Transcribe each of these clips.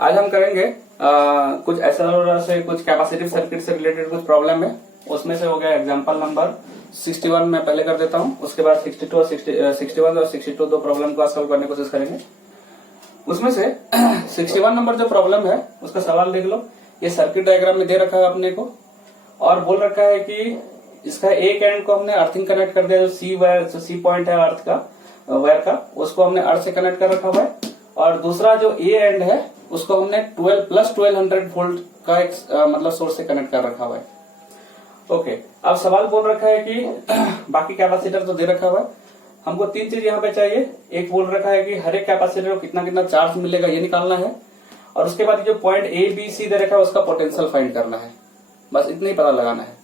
आज हम करेंगे कुछ ऐसा से कुछ कैपेसिटिव सर्किट से रिलेटेड कुछ प्रॉब्लम है। उसमें से हो गया एग्जांपल नंबर 61 मैं पहले कर देता हूं, उसके बाद 62 और 61 और 62 दो प्रॉब्लम को सॉल्व करने की कोशिश करेंगे। उसमें से 61 नंबर जो प्रॉब्लम है उसका सवाल देख लो। ये सर्किट डायग्राम में दे रखा है अपने को और बोल रखा है कि इसका एक एंड को हमने अर्थिंग कनेक्ट कर दिया, जो सी वायर जो सी पॉइंट है अर्थ का वायर का, उसको हमने अर्थ से कनेक्ट कर रखा हुआ है। और दूसरा जो ए एंड है उसको हमने 1200 वोल्ट का एक मतलब सोर्स से कनेक्ट कर रखा हुआ है। ओके, अब सवाल बोल रखा है कि बाकी कैपेसिटर तो दे रखा हुआ है, हमको तीन चीज यहाँ पे चाहिए। एक बोल रखा है कि हर एक कैपेसिटर को कितना कितना चार्ज मिलेगा ये निकालना है, और उसके बाद जो पॉइंट ए बी सी दे रखा है उसका पोटेंशियल फाइंड करना है। बस इतना ही पता लगाना है।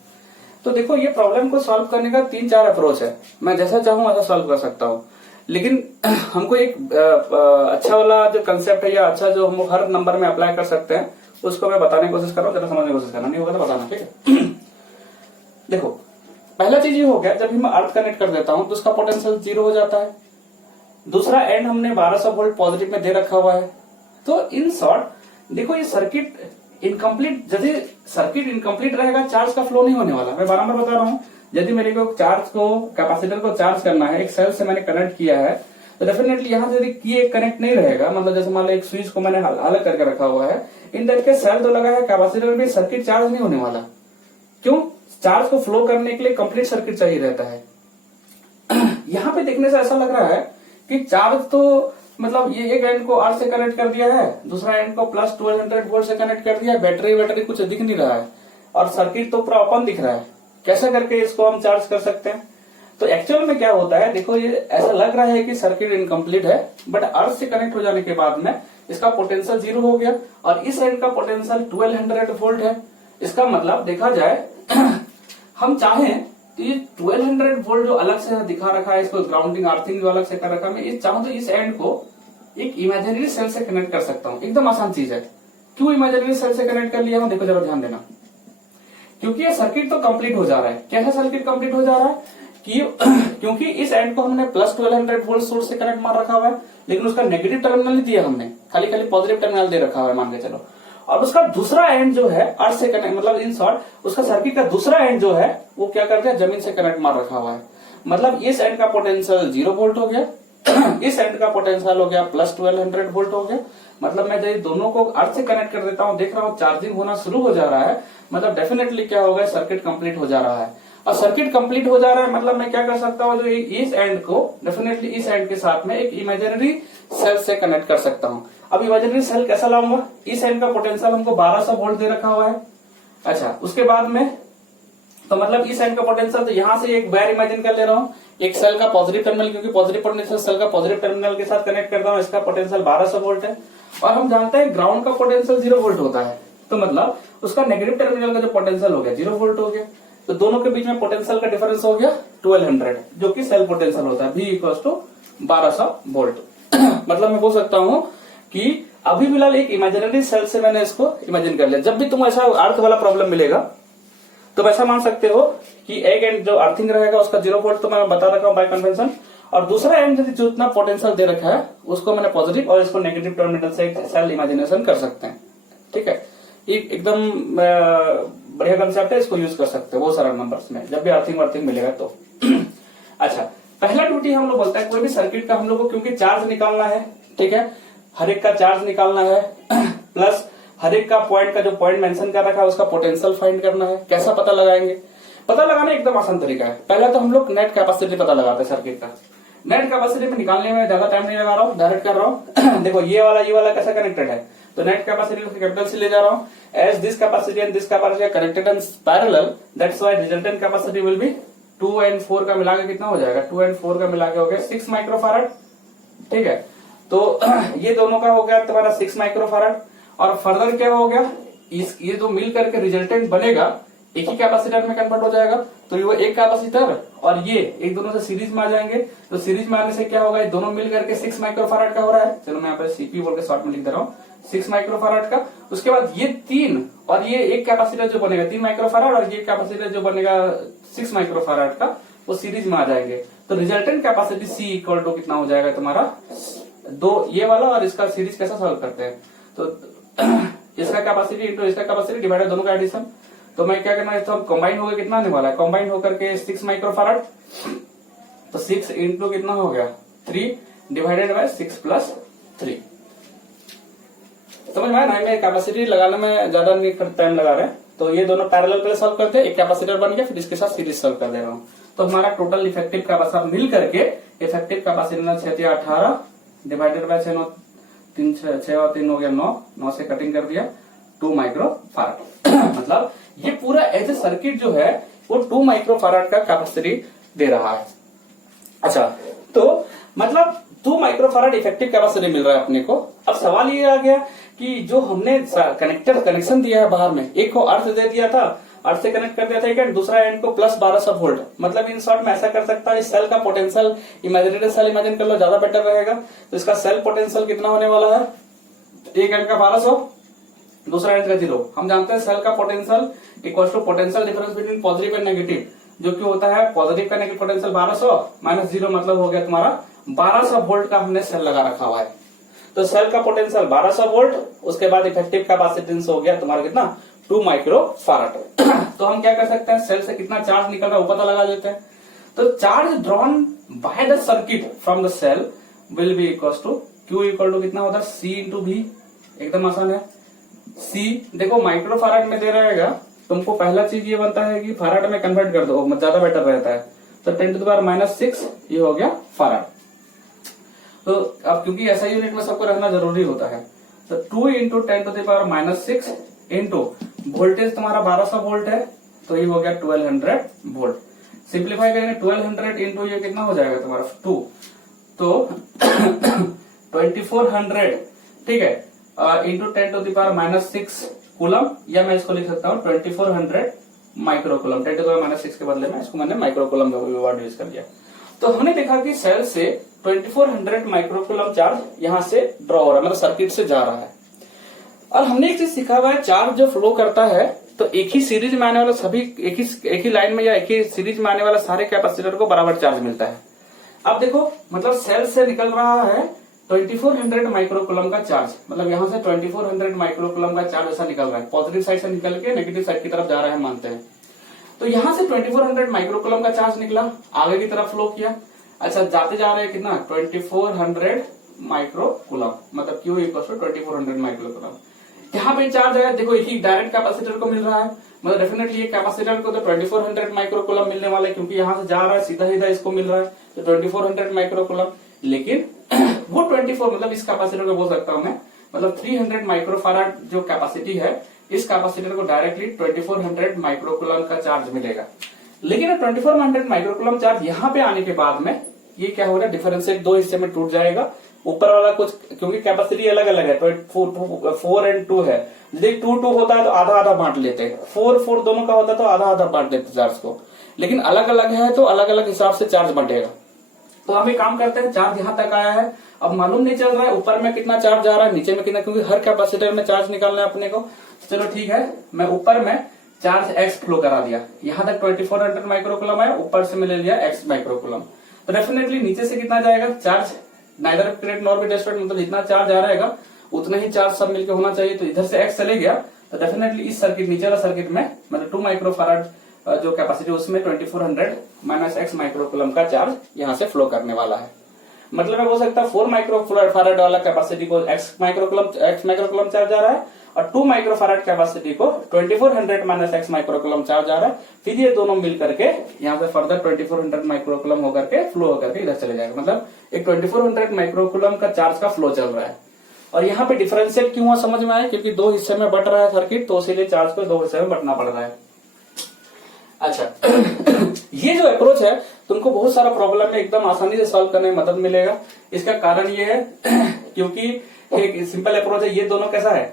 तो देखो, ये प्रॉब्लम को सॉल्व करने का 3-4 अप्रोच है। मैं जैसा चाहूं वैसा सॉल्व कर सकता हूं, लेकिन हमको एक अच्छा वाला जो कंसेप्ट है या अच्छा जो हम हर नंबर में अप्लाई कर सकते हैं उसको मैं बताने की कोशिश कर रहा हूँ। जरा समझने की कोशिश करना, नहीं होगा तो बताना, ठीक है। देखो, पहला चीज ये हो गया, जब मैं अर्थ कनेक्ट कर देता हूं तो उसका पोटेंशियल 0 हो जाता है। दूसरा एंड हमने 1200 वोल्ट पॉजिटिव में दे रखा हुआ है। तो इन शॉर्ट देखो, ये सर्किट इनकम्प्लीट, यदि सर्किट इनकम्प्लीट रहेगा चार्ज का फ्लो नहीं होने वाला। मैं बारंबार बता रहा हूं, यदि मेरे को चार्ज को कैपेसिटर को चार्ज करना है, एक सेल से मैंने कनेक्ट किया है, तो डेफिनेटली यहाँ से यदि की कनेक्ट नहीं रहेगा, मतलब जैसे मान लो एक स्विच को मैंने अलग करके रखा हुआ है, इन दैट के सेल तो लगा है, कैपेसिटर में सर्किट चार्ज नहीं होने वाला। क्यों? चार्ज को फ्लो करने के लिए कंप्लीट सर्किट चाहिए रहता है। यहाँ पे देखने से ऐसा लग रहा है कि चार्ज तो मतलब ये एक एंड को आर से कनेक्ट कर दिया है, दूसरा एंड को प्लस 1200 वोल्ट से कनेक्ट कर दिया है, बैटरी कुछ दिख नहीं रहा है और सर्किट तो पूरा ओपन दिख रहा है। कैसे करके इसको हम चार्ज कर सकते हैं? तो एक्चुअल में क्या होता है, देखो, ये ऐसा लग रहा है कि सर्किट इनकम्प्लीट है, बट अर्थ से कनेक्ट हो जाने के बाद में इसका पोटेंशियल 0 हो गया और इस एंड का पोटेंशियल 1200 वोल्ट है। इसका मतलब देखा जाए हम चाहें तो ये 1200 वोल्ट जो अलग से दिखा रखा है, इसको ग्राउंडिंग अर्थिंग जो अलग से कर रखा है, मैं इस चाहूं तो इस एंड को एक इमेजिनरी सेल से कनेक्ट कर सकता हूं। एकदम आसान चीज है। क्यों इमेजिनरी सेल से कनेक्ट कर लिया हूं? देखो जरा ध्यान देना, क्योंकि ये सर्किट तो कंप्लीट हो जा रहा है। कैसा सर्किट कंप्लीट हो जा रहा है कि क्योंकि इस एंड को हमने प्लस 1200 वोल्ट सोर्स से कनेक्ट मार रखा हुआ है, लेकिन उसका नेगेटिव टर्मिनल नहीं दिया हमने, खाली पॉजिटिव टर्मिनल दे रखा हुआ है मान के चलो। और उसका दूसरा एंड जो है अर्थ से कनेक्ट, मतलब इन शॉर्ट उसका सर्किट का दूसरा एंड जो है वो क्या करते हैं, जमीन से कनेक्ट मार रखा हुआ है। मतलब इस एंड का पोटेंशियल 0 वोल्ट हो गया, इस एंड का पोटेंशियल हो गया प्लस 1200 वोल्ट हो गया। मतलब मैं जब दोनों को अर्थ से कनेक्ट कर देता हूं, देख रहा हूं चार्जिंग होना शुरू हो जा रहा है, मतलब डेफिनेटली क्या होगा, सर्किट कंप्लीट हो जा रहा है। और सर्किट कंप्लीट हो जा रहा है मतलब मैं क्या कर सकता हूँ, जो इस एंड को डेफिनेटली इस एंड के साथ में एक इमेजिनरी सेल से कनेक्ट कर सकता हूँ। अब इमेजिनरी सेल कैसा लाऊंगा? इस एंड का पोटेंशियल हमको 1200 वोल्ट दे रखा हुआ है। अच्छा, उसके बाद में तो मतलब इस एंड का पोटेंशियल, तो यहाँ से एक वायर इमेजिन कर ले रहा हूँ, एक सेल का पॉजिटिव टर्मिनल, क्योंकि पॉजिटिव पोटेंशियल सेल का पॉजिटिव टर्मिनल के साथ कनेक्ट करता हूँ, इसका पोटेंशियल 1200 वोल्ट है। और हम जानते हैं ग्राउंड का पोटेंशियल 0 वोल्ट होता है, तो मतलब उसका नेगेटिव टर्मिनल का जो पोटेंशियल हो गया 0 वोल्ट हो गया। तो दोनों के बीच में पोटेंशियल का डिफरेंस हो गया 1200, जो कि सेल पोटेंशियल होता है, V इक्वल्स टू 1200 वोल्ट। मतलब मैं बोल सकता हूँ कि अभी फिलहाल एक इमेजिनरी सेल से मैंने इसको इमेजिन कर लिया। जब भी तुम ऐसा अर्थ वाला प्रॉब्लम मिलेगा तो ऐसा मान सकते हो कि एक एंड जो अर्थिंग रहेगा उसका 0 वोल्ट तो मैं बता रखा हूँ बाय कन्वेंशन, और दूसरा एंड जो इतना पोटेंशियल दे रखा है उसको मैंने पॉजिटिव और इसको नेगेटिव टर्मिनल से सेल इमेजिनेशन कर सकते हैं। ठीक है, ये एकदम बढ़िया कंसेप्ट है, इसको यूज कर सकते हो बहुत सारा नंबर्स में जब भी अर्थिंग मिलेगा तो। अच्छा, पहला ड्यूटी हम लोग बोलता है कोई भी सर्किट का हम लोग को, क्योंकि चार्ज निकालना है, ठीक है, हर एक का चार्ज निकालना है, प्लस हर एक का पॉइंट का जो पॉइंट मेंशन कर रखा है उसका पोटेंशियल फाइंड करना है। कैसा पता लगाएंगे? पता लगाना एकदम आसान तरीका है। पहला तो हम लोग नेट कैपेसिटी पता लगाते हैं सर्किट का। नेट कैपेसिटी में निकालने में ज्यादा टाइम नहीं लगा रहा हूँ, डायरेक्ट कर रहा हूँ। देखो ये वाला कैसा कनेक्टेड है, तो नेट कैपेसिटी कैपिटल सी ले जा रहा हूँ। As this capacity and this capacity are connected in parallel, that's why resultant capacity will be 2 and 4 का मिला के कितना हो जाएगा, 2 and 4 का मिला के हो गया 6 माइक्रोफैरड। ठीक है, तो ये दोनों का हो गया तुम्हारा 6 माइक्रोफैरड। और फर्दर क्या हो गया, ये जो मिल करके रिजल्टेंट बनेगा एक ही कैपेसिटर में कन्वर्ट हो जाएगा। तो ये वो एक कैपेसिटर और ये एक दोनों से सीरीज में आ जाएंगे, तो सीरीज में आने से क्या होगा, ये दोनों मिल करके 6 माइक्रोफैरड का हो रहा है। चलो मैं यहाँ पे सीपी बोल के शॉर्ट में लिख दे रहा हूँ, 6 माइक्रोफैरड का। उसके बाद ये 3 और ये एक कैपेसिटर जो बनेगा 3 माइक्रोफैरड और ये कैपेसिटर जो बनेगा 6 माइक्रोफैरड का, वो सीरीज में आ जाएंगे। तो resultant capacity C equal to कितना हो जाएगा तुम्हारा 2, ये वाला और इसका सीरीज कैसा सॉल्व करते हैं, तो इसका कैपेसिटी इंटू इसका कैपेसिटी डिवाइडेड दोनों का एडिशन। तो मैं क्या करना है, तो कंबाइन होकर कितना आने वाला है, कंबाइन होकर के 6 माइक्रोफैराड। तो 6 इंटू कितना हो गया 3 डिवाइडेड बाय 6 प्लस 3। समझ में आया ना, मैं कैपेसिटी लगाने में ज्यादा नहीं टाइम लगा रहे हैं। तो ये दोनों पैरेलल पे सॉल्व करते हैं, एक कैपेसिटर बन गया, फिर इसके साथ सीरीज सॉल्व कर दे रहा हूँ। तो हमारा टोटल इफेक्टिव कैपेसिटी मिल करके इफेक्टिव कैपेसिटी 6 18 डिवाइडेड बाय 6 6 और 3 हो गया 9 से कटिंग कर दिया 2 माइक्रोफैराड। मतलब ये पूरा एज ए सर्किट जो है वो 2 माइक्रोफैराड का कैपेसिटी दे रहा है। अच्छा, तो मतलब 2 माइक्रोफैराड इफेक्टिव कैपेसिटी मिल रहा है अपने को। अब सवाल ये आ गया कि जो हमने कनेक्शन दिया है बाहर में, एक को अर्थ दे दिया था, अर्थ से कनेक्ट कर दिया था एक एंड, दूसरा एंड को प्लस 1200 वोल्ट। मतलब इन शॉर्ट में ऐसा कर सकता है, इस सेल का पोटेंशियल इमेजिनरी सेल इमेजिन कर लो, ज्यादा बेटर रहेगा। तो इसका सेल पोटेंशियल कितना होने वाला है, एक एंड का 1200, दूसरा एंड का 0। हम जानते हैं सेल का potential equal to potential difference between positive and negative, जो कि होता है पॉजिटिव का नेगेटिव पोटेंशियल 1200 माइनस 0, मतलब हो गया तुम्हारा 1200 वोल्ट का हमने सेल लगा रखा हुआ है। तो सेल का पोटेंशियल 1200 वोल्ट, उसके बाद इफेक्टिव कैपेसिटेंस हो गया तुम्हारा कितना 2 माइक्रोफैराड। तो हम क्या कर सकते हैं, सेल से कितना चार्ज निकल रहा है वो पता लगा लेते हैं। तो charge drawn by the circuit from the cell will be equal to Q equal to कितना होता है C इंटू V। एकदम आसान है। C देखो माइक्रोफैराड में दे रहेगा, तुमको पहला चीज ये बनता है कि फैराड में कन्वर्ट कर दो, ज्यादा बेटर रहता है। तो 10⁻⁻⁶ ये हो गया फैराड। तो अब क्योंकि ऐसा यूनिट में सबको रहना जरूरी होता है, तो 2 इंटू 10⁻⁻⁶ इंटू वोल्टेज तुम्हारा 1200 वोल्ट है, तो ये हो गया 1200 वोल्ट। सिंप्लीफाई करेंगे 1200 इंटू ये कितना हो जाएगा तुम्हारा 2, तो 2400, ठीक है, इंटू 10⁻⁻⁶ कूलम, या मैं इसको लिख सकता हूँ 2400 माइक्रोकूलम। 10⁻⁻⁶ के बदले में इसको मैंने माइक्रोकूलम वर्ड यूज कर दिया। तो हमने देखा कि सेल से 2400 माइक्रोकूलम चार्ज यहां से ड्रॉ हो रहा है, मतलब सर्किट से जा रहा है। और हमने एक चीज सीखा हुआ है, चार्ज जो फ्लो करता है तो एक ही सीरीज में आने वाला सभी एक ही लाइन में या एक ही सीरीज में आने वाला सारे कैपेसिटर को बराबर चार्ज मिलता है। अब देखो मतलब सेल से निकल रहा है 2400 माइक्रोकूलम का चार्ज, मतलब यहां से 2400 माइक्रोकूलम का चार्ज ऐसा निकल रहा है, पॉजिटिव साइड से निकल के नेगेटिव साइड की तरफ जा रहा है मानते हैं। तो यहां से 2400 माइक्रोकूलम का चार्ज निकला, आगे की तरफ फ्लो किया। अच्छा, जाते जा रहे हैं कितना 2400 माइक्रोकूलम, मतलब Q इक्वल टू 2400 माइक्रोकूलम। यहाँ पे चार्ज है, देखो एक ही डायरेक्ट कैपेसिटर को मिल रहा है, मतलब डेफिनेटली ये कैपेसिटर को तो 2400 माइक्रोकूलम मिलने वाला है, क्योंकि यहाँ से जा रहा है सीधा सीधा इसको मिल रहा है, तो 2400 माइक्रोकूलम। लेकिन वो 24 मतलब इस कैपेसिटर को बोल सकता हूं मैं, मतलब 300 माइक्रोफैराड जो कैपेसिटी है, इस कैपेसिटर को डायरेक्टली 2400 माइक्रोकूलम का चार्ज मिलेगा। लेकिन 2400 माइक्रोकूलम चार्ज यहाँ पे आने के बाद में ये क्या होगा, डिफरेंशिएट 2 हिस्से में टूट जाएगा। ऊपर वाला कुछ, क्योंकि कैपेसिटी अलग अलग है, तो 4 और 2 है, यदि 2 होता है तो आधा आधा बांट लेते हैं, 4 दोनों का होता है तो आधा आधा बांट देते चार्ज को। लेकिन अलग अलग है तो अलग अलग हिसाब से चार्ज बंटेगा। तो हम एक काम करते हैं, चार्ज यहाँ तक आया है, अब मालूम नहीं चल रहा है ऊपर में कितना चार्ज जा रहा है, नीचे में कितना, क्योंकि हर कैपेसिटर में चार्ज निकालना है अपने को। चलो ठीक है, मैं ऊपर में चार्ज x फ्लो करा दिया, यहाँ तक 2400 माइक्रोकूलम है, ऊपर से मैं ले लिया x माइक्रोकूलम। तो डेफिनेटली नीचे से कितना जाएगा charge, neither create nor be destroyed, मतलब जितना चार्ज आ रहेगा उतना ही चार्ज सब मिलकर होना चाहिए। तो इधर से x चले गया, तो डेफिनेटली इस सर्किट नीचे वाला सर्किट में मतलब 2 माइक्रोफैराड जो कैपेसिटी उसमें 2400 माइनस x माइक्रोकूलम का चार्ज यहाँ से फ्लो करने वाला है। मतलब मैं बोल सकता हूँ 4 माइक्रोफैराड वाला कैपेसिटी को x माइक्रोकूलम चार्ज आ रहा है, और 2 माइक्रोफैराड कैपेसिटी को 2400 माइनस x माइक्रोकूलम चार्ज आ रहा है। फिर ये दोनों मिल करके यहाँ पे फर्दर 2400 माइक्रोकूलम होकर के फ्लो होकर के इधर चले जाएगा, मतलब एक 2400 माइक्रोकूलम का चार्ज का फ्लो चल रहा है। और यहाँ पे डिफरेंशिएट क्यों हुआ समझ में आया, क्योंकि 2 हिस्से में बट रहा है सर्किट, तो इसीलिए चार्ज को 2 हिस्से में बटना पड़ रहा है। अच्छा ये जो अप्रोच है तुमको बहुत सारा प्रॉब्लम में एकदम आसानी से सॉल्व करने में मदद मिलेगा। इसका कारण ये है क्योंकि एक सिंपल अप्रोच है, ये दोनों कैसा है,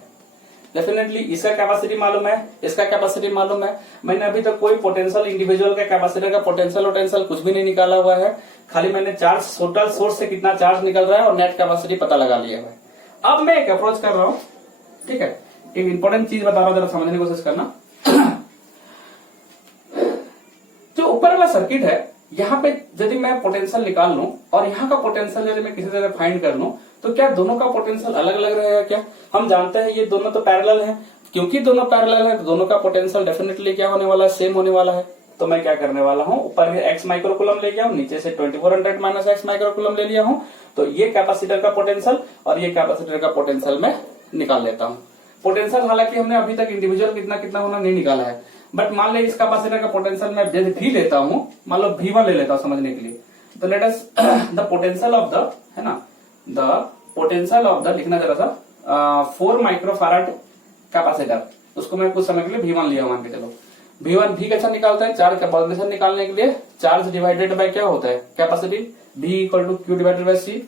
डेफिनेटली इसका कैपेसिटी मालूम है, इसका कैपेसिटी मालूम है। मैंने अभी तक कोई पोटेंशियल इंडिविजुअल का कैपेसिटर का पोटेंशियल कुछ भी नहीं निकाला हुआ है, खाली मैंने चार्ज टोटल सोर्स से कितना चार्ज निकल रहा है और नेट कैपेसिटी पता लगा लिया है। अब मैं एक अप्रोच कर रहा हूं, ठीक है, एक इंपॉर्टेंट चीज बता रहा हूं, जरा समझने की कोशिश करना। जो ऊपर वाला सर्किट है यहाँ पे यदि मैं पोटेंशियल निकाल लूं और यहाँ का पोटेंशियल यदि मैं किसी तरह फाइंड कर लूं, तो क्या दोनों का पोटेंशियल अलग अलग रहेगा क्या? हम जानते हैं ये दोनों तो पैरेलल हैं, क्योंकि दोनों पैरेलल हैं तो दोनों का पोटेंशियल डेफिनेटली क्या होने वाला है, सेम होने वाला है। तो मैं क्या करने वाला हूँ, ऊपर में x माइक्रोकूलम ले गया हूँ, नीचे से 2400 माइनस x माइक्रोकूलम ले लिया हूँ। तो ये कैपेसिटर का पोटेंशियल और ये कैपेसिटर का पोटेंशियल मैं निकाल लेता हूँ। पोटेंशियल हालांकि हमने अभी तक इंडिविजुअल कितना कितना होना नहीं निकाला है, बट मान ले इस कैपेसिटर का पोटेंशियल मैं यदि भी लेता हूँ, मान लो V1 ले लेता हूँ समझने के लिए। तो let us the potential of the, है ना, द पोटेंशियल ऑफ द, लिखना जरा सा 4 माइक्रोफैराड कैपेसिटर, उसको मैं कुछ समय के लिए V1 लिया मान के चलो। V1 भी कैसा निकालता है, चार्ज का पोटेंशियल निकालने के लिए चार्ज डिवाइडेड बाय क्या होता है, capacity, V equal to Q divided by C।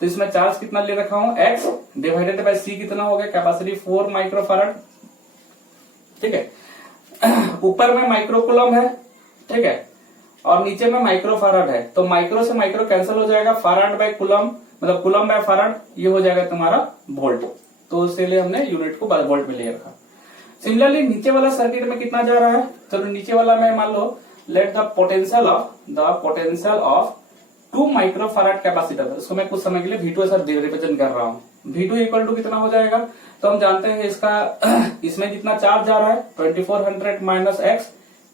तो इसमें चार्ज कितना ले रखा हूं, x डिवाइडेड बाय C कितना हो गया, कैपेसिटी 4 माइक्रोफैराड, ठीक है। ऊपर में माइक्रोकूलम है, ठीक है, और नीचे में माइक्रोफैराड है। तो माइक्रो से माइक्रो कैंसिल हो जाएगा, फैराड बाय कूलम मतलब कूलम बाय फैराड, ये हो जाएगा तुम्हारा वोल्ट। तो इसलिए हमने यूनिट को वोल्ट में ले रखा। सिमिलरली नीचे वाला सर्किट में कितना जा रहा है, चलो नीचे वाला में मान लो let the potential of 2 microfarad capacitor, इसको मैं कुछ समय के लिए V2 ऐसा रिप्रेजेंट कर रहा हूँ। V2 इक्वल टू कितना हो जाएगा, तो हम जानते हैं इसका इसमें जितना चार्ज जा रहा है 2400 माइनस x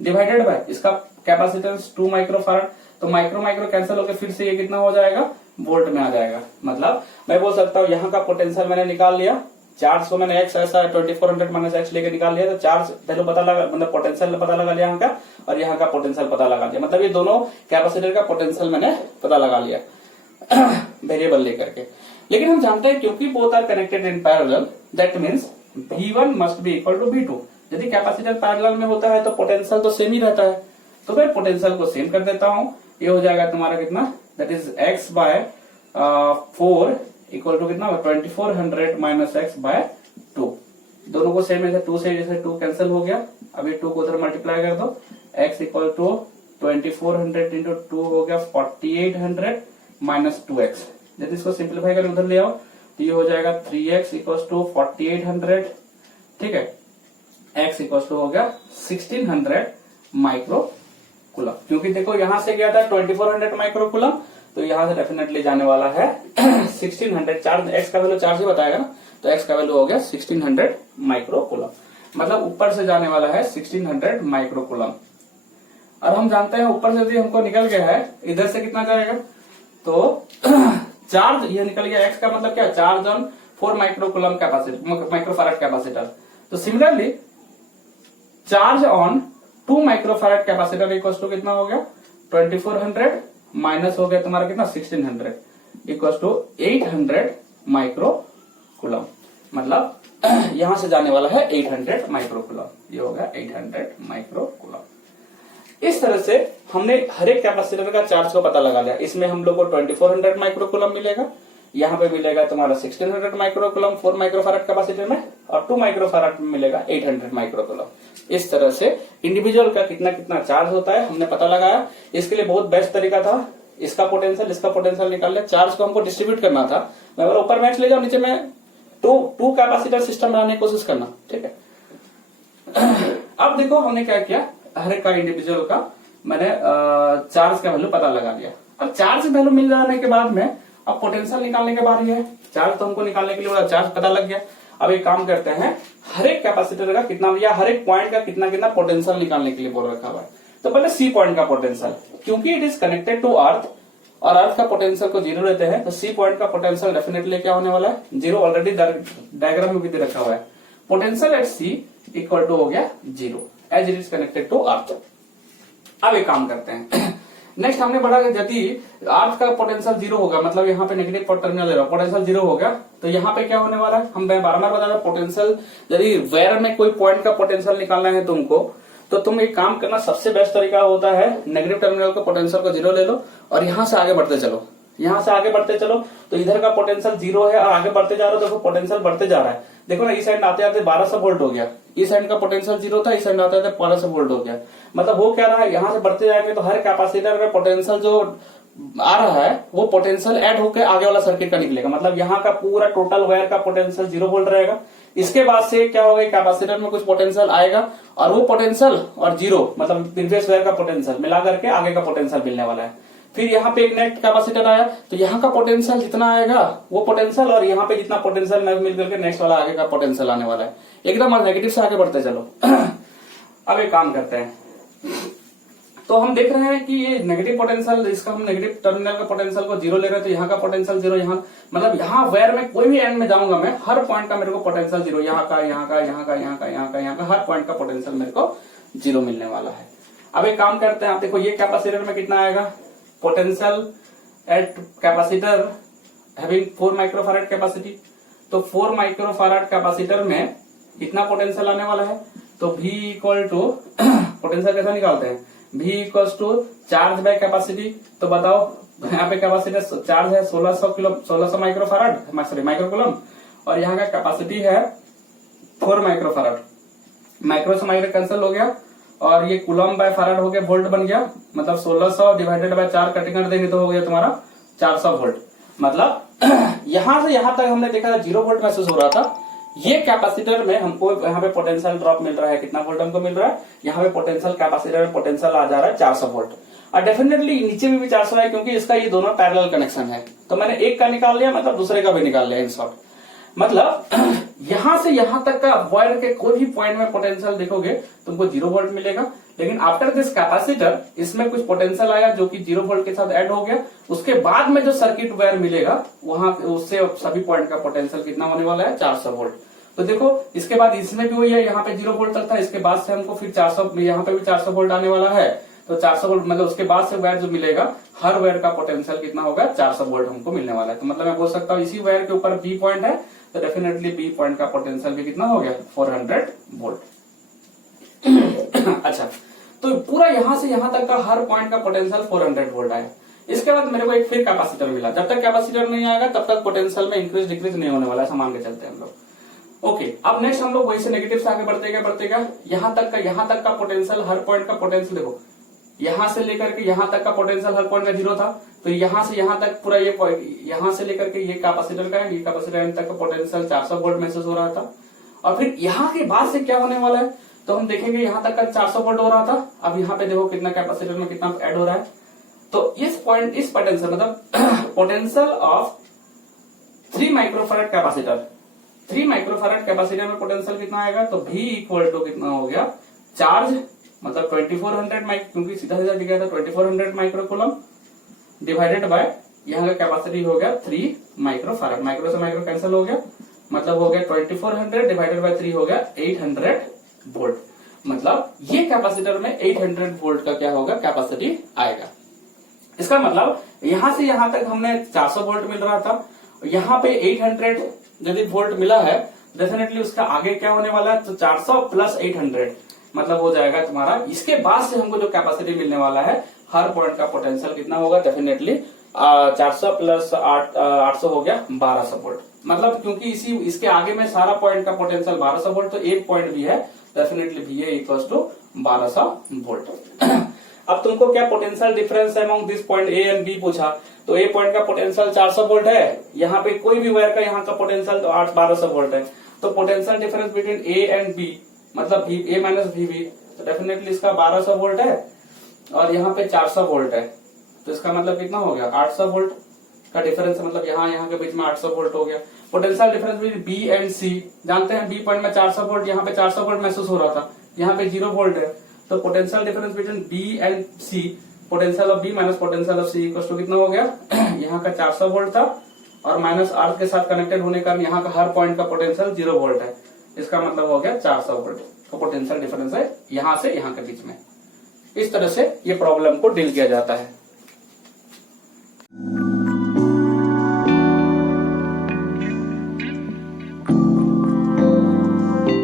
डिवाइडेड बाय इसका कैपेसिटेंस 2 माइक्रोफैराड। तो माइक्रो माइक्रो कैंसिल होकर फिर से ये कितना हो जाएगा, वोल्ट में आ जाएगा। मतलब मैं बोल सकता हूँ यहाँ का पोटेंशियल मैंने निकाल लिया, चार्ज को मैंने x ऐसा 2400 माइनस x लेके निकाल लिया, तो चार्ज वैल्यू पता लगा, मतलब पोटेंशियल पता लगा लिया यहाँ का, और यहाँ का पोटेंशियल पता लगा लिया। मतलब ये दोनों कैपेसिटर का पोटेंशियल मैंने पता लगा लिया वेरिएबल लेकर के। लेकिन हम जानते हैं क्योंकि both are connected in parallel, that means V1 must be equal to V2। यदि कैपेसिटर पैरेलल में होता है तो पोटेंशियल तो सेम ही रहता है, तो मैं पोटेंशियल को सेम कर देता हूँ। ये हो जाएगा तुम्हारा कितना, that is x by 4 equal to कितना, 2400 माइनस x बाय 2। दोनों को सेम है, 2 से जैसे 2 कैंसिल हो गया, अभी 2 को उधर मल्टीप्लाई कर दो, x इक्वल टू 2400 इंटू 2 हो गया 4800 माइनस 2x। यदि इसको सिंप्लीफाई कर उधर ले आओ तो ये हो जाएगा 3x इक्वल टू 4800, ठीक है, x इक्वल टू हो गया 1600 माइक्रो कूलम। क्योंकि देखो यहां से गया था 2400 माइक्रो कूलम, तो यहां से डेफिनेटली जाने वाला है 1600। चार्ज x का वैल्यू चार्ज ही बताएगा ना, तो x का वैल्यू हो गया 1600 माइक्रो कूलम, मतलब ऊपर से जाने वाला है 1600 माइक्रो कूलम। और हम जानते हैं ऊपर से यदि हमको निकल गया है, इधर से कितना जाएगा, तो चार्ज ये निकल गया, x का मतलब क्या, charge on 4 microcoulomb capacitor, microfarad capacitor. तो similarly charge on 2 microfarad capacitor equal to कितना हो गया, 2400 माइनस हो गया तुम्हारा कितना 1600 इक्वल टू 800 माइक्रो कूलम। मतलब यहां से जाने वाला है 800 माइक्रो कूलम, ये होगा 800 माइक्रो कूलम। इस तरह से हमने हर एक कैपेसिटर का चार्ज को पता लगा लिया। इसमें हम लोग को 2400 माइक्रो कूलम मिलेगा, यहाँ पे मिलेगा तुम्हारा 1600 माइक्रो कूलम 4 माइक्रोफैराड कैपेसिटर में, और 2 माइक्रोफैराड में मिलेगा 800 माइक्रो कूलम। इस तरह से इंडिविजुअल का कितना कितना चार्ज होता है हमने पता लगाया। इसके लिए बहुत बेस्ट तरीका था, इसका पोटेंशियल निकाल लिया। चार्ज को हमको डिस्ट्रीब्यूट करना था, मैं बोला ऊपर मैच ले जाओ, नीचे में टू कैपेसिटर सिस्टम बनाने की कोशिश करना, ठीक है। अब देखो हमने क्या किया, हर एक का इंडिविजुअल का मैंने चार्ज का वैल्यू पता लगा लिया। अब चार्ज वैल्यू मिल जाने के बाद में अब पोटेंशियल निकालने के बाद है, चार्ज तो हमको निकालने के लिए बोला, चार्ज पता लग गया। अब एक काम करते हैं, हर एक कैपेसिटर का कितना या हर एक पॉइंट का कितना कितना पोटेंशियल निकालने के लिए बोल रखा हुआ है। तो पहले सी पॉइंट का पोटेंशियल, क्योंकि it is connected to earth और अर्थ का पोटेंशियल को 0 लेते हैं, तो सी पॉइंट का पोटेंशियल डेफिनेटली क्या होने वाला है, 0। ऑलरेडी डायग्राम में भी दे रखा हुआ है। Potential at C equal to हो गया 0 as it is connected to earth. अब एक काम करते हैं, नेक्स्ट हमने पढ़ा कि यदि अर्थ का पोटेंशियल 0 होगा, मतलब यहाँ पे नेगेटिव टर्मिनल ले रहा हूं, पोटेंशियल 0 हो गया, तो यहाँ पे क्या होने वाला है, हम बार-बार बता रहे हैं पोटेंशियल, यदि वेयर में कोई पॉइंट का पोटेंशियल निकालना है तुमको, तो तुम एक काम करना, सबसे बेस्ट तरीका होता है नेगेटिव टर्मिनल को पोटेंशियल को 0 ले लो और यहाँ से आगे बढ़ते चलो। यहाँ से आगे बढ़ते चलो तो इधर का पोटेंशियल 0 है और आगे बढ़ते जा रहे हो, देखो पोटेंशियल बढ़ते जा रहा है। देखो ना, इस साइड आते आते 1200 वोल्ट हो गया, इस साइड का पोटेंशियल 0 था, इस साइड आते आते 1200 वोल्ट हो गया। मतलब वो क्या रहा है, यहाँ से बढ़ते जाएंगे तो हर कैपेसिटर में पोटेंशियल जो आ रहा है वो पोटेंशियल ऐड होकर आगे वाला सर्किट का निकलेगा। मतलब यहाँ का पूरा टोटल वायर का पोटेंशियल 0 वोल्ट रहेगा, इसके बाद से क्या होगा, कैपेसिटर में कुछ पोटेंशियल आएगा और वो पोटेंशियल और जीरो मतलब प्रीवियस वायर का पोटेंशियल मिला करके आगे का पोटेंशियल मिलने वाला है। फिर यहाँ पे एक नेट कैपेसिटर आया तो यहाँ का पोटेंशियल जितना आएगा वो पोटेंशियल और यहाँ पे जितना पोटेंशियल मिल करके नेक्स्ट वाला आगे का पोटेंशियल आने वाला है। एकदम नेगेटिव से आगे बढ़ते चलो। अब एक काम करते हैं, तो हम देख रहे हैं कि ये नेगेटिव पोटेंशियल, इसका हम नेगेटिव टर्मिनल का पोटेंशियल को जीरो ले रहे हैं, तो यहाँ का पोटेंशियल जीरो, यहाँ मतलब यहाँ वायर में कोई भी एंड में जाऊंगा मैं, हर पॉइंट का मेरे को पोटेंशियल जीरो, यहाँ का यहाँ का यहाँ का यहाँ का यहाँ का यहाँ का हर पॉइंट का पोटेंशियल मेरे को जीरो मिलने वाला है। अब एक काम करते हैं, आप देखो ये कैपेसिटर में कितना आएगा, potential at capacitor having 4 microfarad capacity, तो 4 माइक्रोफैराड कैपेसिटर में कितना पोटेंशियल आने वाला है, तो V इक्वल टू पोटेंशियल कैसा निकालते हैं, V equal to charge by capacity. तो बताओ यहाँ पे कैपेसिटी चार्ज है 1600 माइक्रोफैराड सॉरी माइक्रोकूलम और यहाँ का कैपेसिटी है 4 माइक्रोफैराड। माइक्रो से माइक्रो कैंसिल हो गया और ये कूलम बाय फैराड हो गया, वोल्ट बन गया, मतलब 1600 डिवाइडेड बाय 4 कटिंग कर देंगे तो हो गया तुम्हारा 400 वोल्ट। मतलब यहां से यहां तक हमने देखा था 0 वोल्ट महसूस हो रहा था। ये कैपेसिटर में हमको यहाँ पे पोटेंशियल ड्रॉप मिल रहा है, कितना वोल्ट हमको मिल रहा है, यहाँ पे पोटेंशियल कैपेसिटर में पोटेंशियल आ जा रहा है 400 वोल्ट और डेफिनेटली नीचे में भी 400 है क्योंकि इसका ये दोनों पैरेलल कनेक्शन है। तो मैंने एक का निकाल लिया, मतलब दूसरे का भी निकाल लिया इन शॉर्ट। मतलब यहां से यहां तक का वायर के कोई भी पॉइंट में पोटेंशियल देखोगे तुमको 0 वोल्ट मिलेगा, लेकिन आफ्टर दिस कैपेसिटर इसमें कुछ पोटेंशियल आया जो कि 0 वोल्ट के साथ ऐड हो गया। उसके बाद में जो सर्किट वायर मिलेगा वहां उससे सभी पॉइंट का पोटेंशियल कितना होने वाला है, 400 वोल्ट। तो देखो इसके बाद इसमें भी वही है, यहाँ पे 0 वोल्ट तक था, इसके बाद से हमको फिर 400 यहाँ पे भी 400 वोल्ट आने वाला है। तो 400 वोल्ट मतलब उसके बाद से वायर जो मिलेगा हर वायर का पोटेंशियल कितना होगा, 400 वोल्ट हमको मिलने वाला है। तो मतलब मैं बोल सकता हूँ इसी वायर के ऊपर बी पॉइंट है तो डेफिनेटली बी पॉइंट का पोटेंशियल भी कितना हो गया, 400 वोल्ट। अच्छा, तो पूरा यहां से यहां तक का हर पॉइंट का पोटेंशियल 400 वोल्ट आया। इसके बाद मेरे को एक फिर कैपेसिटर मिला, जब तक कैपेसिटर नहीं आएगा तब तक पोटेंशियल में इंक्रीज डिक्रीज नहीं होने वाला, ऐसा मान के चलते हैं हम लोग। ओके, अब नेक्स्ट हम लोग वही से नेगेटिव से आगे बढ़ते गए यहां तक का पोटेंशियल, हर पॉइंट का पोटेंशियल देखो, यहां से लेकर के यहां तक का पोटेंशियल हर पॉइंट का 0 था, तो यहां से यहां तक पूरा ये यहां से लेकर के ये कैपेसिटर का है, ये कैपेसिटर एंड तक का पोटेंशियल 400 वोल्ट महसूस हो रहा था। और फिर यहां के बाद से क्या होने वाला है, तो हम देखेंगे यहां तक का 400 वोल्ट हो रहा था, अब यहाँ पे देखो कितना कैपेसिटर में कितना ऐड हो रहा है। तो इस पोटेंशियल मतलब potential of 3 microfarad capacitor, 3 microfarad capacitor में पोटेंशियल कितना आएगा, तो V इक्वल टू कितना हो गया, चार्ज मतलब 2400 क्योंकि सीधा दिया था 2400 माइक्रोकूलम डिवाइडेड बाय यहाँ का कैपेसिटी हो गया 3 माइक्रोफैराड, माइक्रो से माइक्रो कैंसिल हो गया, मतलब हो गया 2400 डिवाइडेड बाय 3 हो गया 800 वोल्ट। मतलब ये कैपेसिटर में 800 वोल्ट का क्या होगा, कैपेसिटी आएगा। इसका मतलब यहां से यहां तक हमने 400 वोल्ट मिल रहा था, यहाँ पे 800 यदि वोल्ट मिला है डेफिनेटली उसका आगे क्या होने वाला है, तो 400 प्लस 800 मतलब हो जाएगा तुम्हारा। इसके बाद से हमको जो कैपेसिटी मिलने वाला है हर पॉइंट का पोटेंशियल कितना होगा, डेफिनेटली 400 प्लस 800 हो गया 1200 वोल्ट। मतलब क्योंकि इसके आगे में सारा पॉइंट का पोटेंशियल 1200 वोल्ट, तो एक पॉइंट भी है डेफिनेटली भी है इक्वल टू 1200 वोल्ट। अब तुमको क्या पोटेंशियल डिफरेंस है among this point A and B पूछा, तो ए पॉइंट का पोटेंशियल 400 वोल्ट है, यहाँ पे कोई भी वायर का यहाँ का पोटेंशियल तो 1200 वोल्ट है। तो potential difference between A and B मतलब ए माइनस वी बी, तो डेफिनेटली इसका 1200 वोल्ट है और यहाँ पे 400 वोल्ट है, तो इसका मतलब कितना हो गया, 800 वोल्ट का डिफरेंस, मतलब यहाँ के बीच में 800 वोल्ट हो गया। Potential difference between B and C, जानते हैं बी पॉइंट में 400 वोल्ट, यहाँ पे 400 वोल्ट महसूस हो रहा था, यहाँ पे 0 वोल्ट है। तो potential difference between B and C, potential of B minus potential of C equal to कितना हो गया, यहाँ का 400 वोल्ट था और माइनस अर्थ के साथ कनेक्टेड होने के कारण यहाँ का हर पॉइंट का पोटेंशियल 0 वोल्ट है, इसका मतलब हो गया 400 वोल्ट का पोटेंशियल डिफरेंस है यहाँ से यहाँ के बीच में। इस तरह से ये प्रॉब्लम को डील किया जाता है।